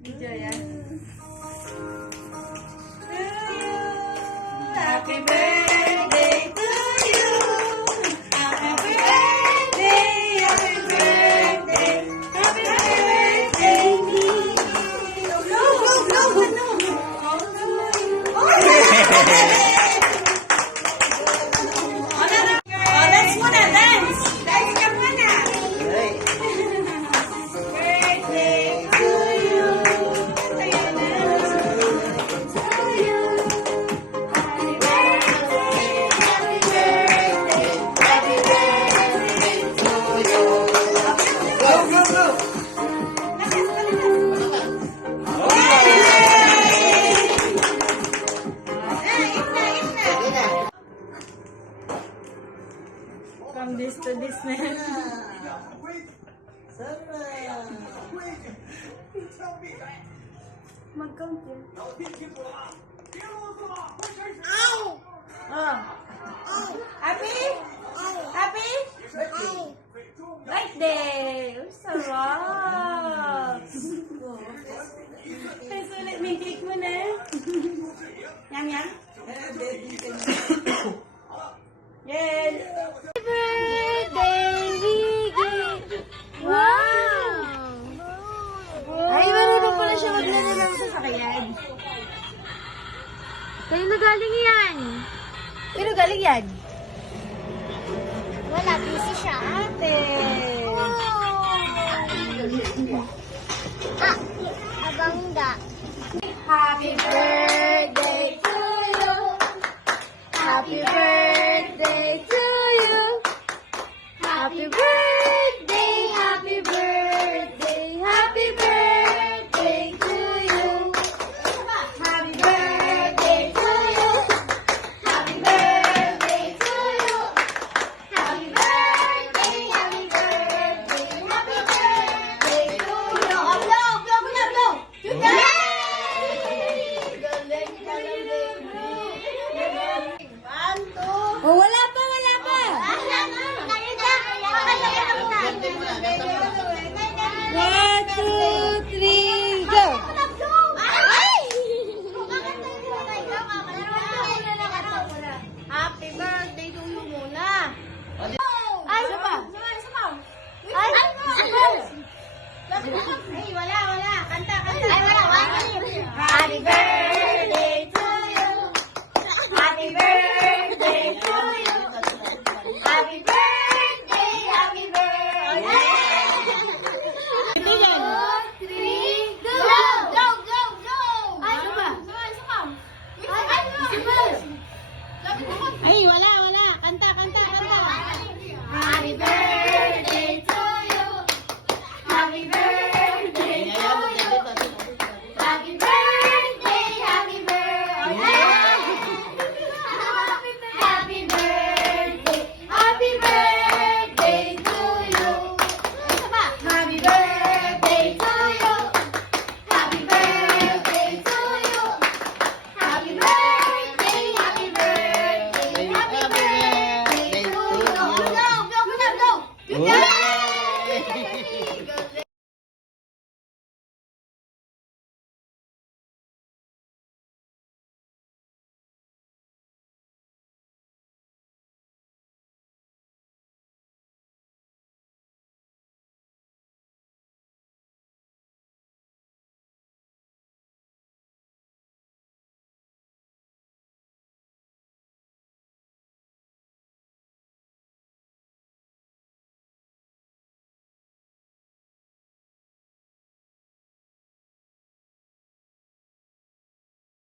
Video yan. Happy birthday to you. Happy birthday, happy birthday, happy birthday to you. Go, go, go, go. Dance muna, dance. Dance ka muna. Birthday to you. From this to this na yan. Mag-count yun. Oh. Happy? Happy? Birthday! Uy, sarap! Ay, sulit may cake mo na. Yum, yum? Yes! Happy birthday, Gigi! Wow! Ay, marunong pala siya maglaro ng sasakyan. Kayo na galing yan? Pero galing yan? Wala, busy siya. Ate!